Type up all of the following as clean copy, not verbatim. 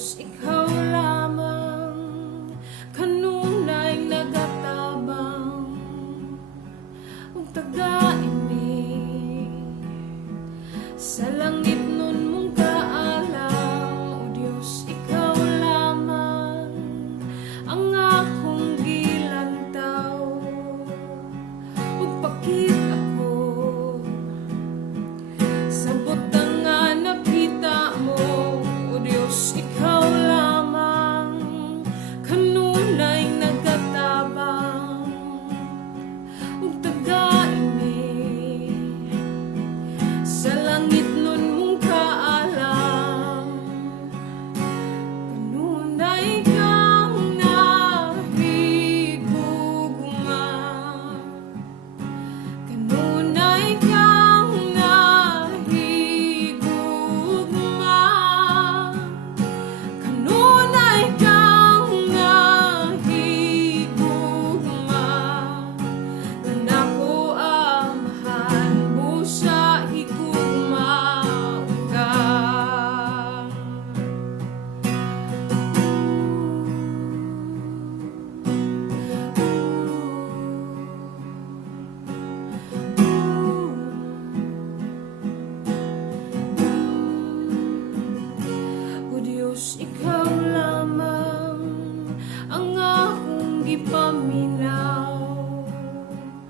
Diyos, Ikaw lamang, kanunay nagatabang, ug taga-inig sa langit nun mong kaalam. O Diyos, Ikaw lamang ang akong gilantaw, ug pakit ako sa butang nga nakita mo. O Diyos, Ikaw lamang, kanunay nagatabang, ug taga-inig sa langit nun mong kaalam. Kanunay kang nahigugma, kanunay kang nahigugma, kanunay kang nahigugma, kanako amahan busa higugma ka. O Diyos, Ikaw lamang ang akong gipaminaw,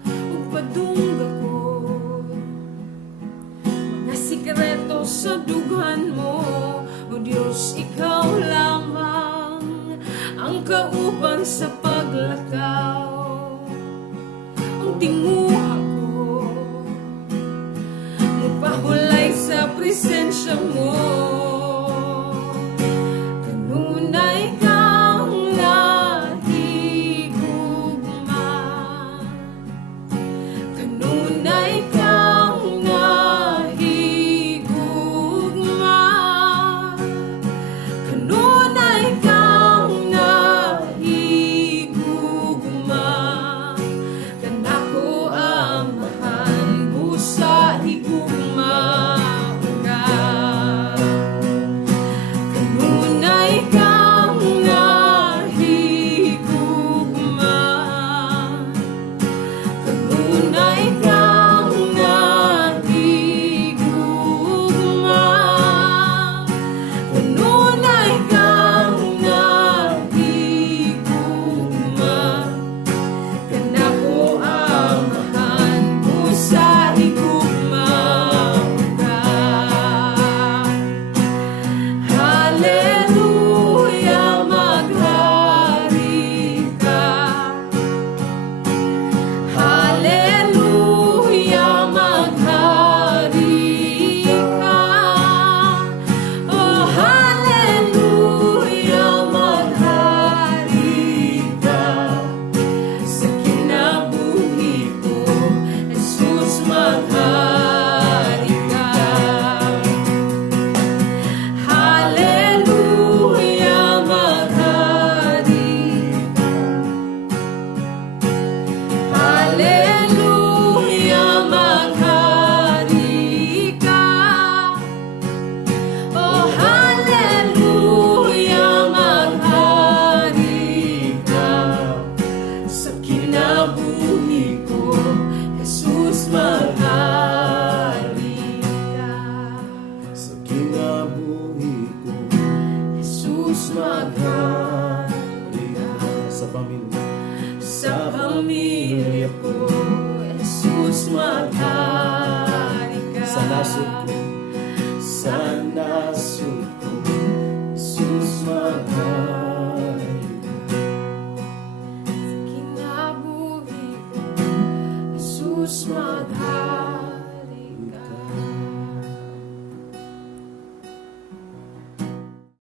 ug padungga ko mga sikreto sa dughan mo. O Diyos, Ikaw lamang ang kauban sa paglakaw, ang tinguha ko magpahulay sa presensya mo. Kanunay kang nahigugma, kanunay kang nahigugma, kanunay kang nahigugma, kanako amahan busa higugma ka. Kanunay kang nahigugma, kanunay kang nahigugma, kanunay kang nahigugma, kanako amahan busa higugma ka. Hallelujah, maghari ka. Hallelujah, maghari ka. Oh, hallelujah, maghari ka. Sa kinabuhi ko, Jesus, maghari ka. Hallelujah, maghari ka. Hallelujah, maghari ka. Oh, hallelujah, maghari ka. Sa kinabuhi ko, Jesus, maghari ka. Sa kinabuhi ko, Jesus, maghari ka. sa pamilya, Sa pamilya ko, Jesus, maghari ka. sa nasod ko, Sa nasod ko, Jesus, maghari ka. kinabuhi ko, Jesus, maghari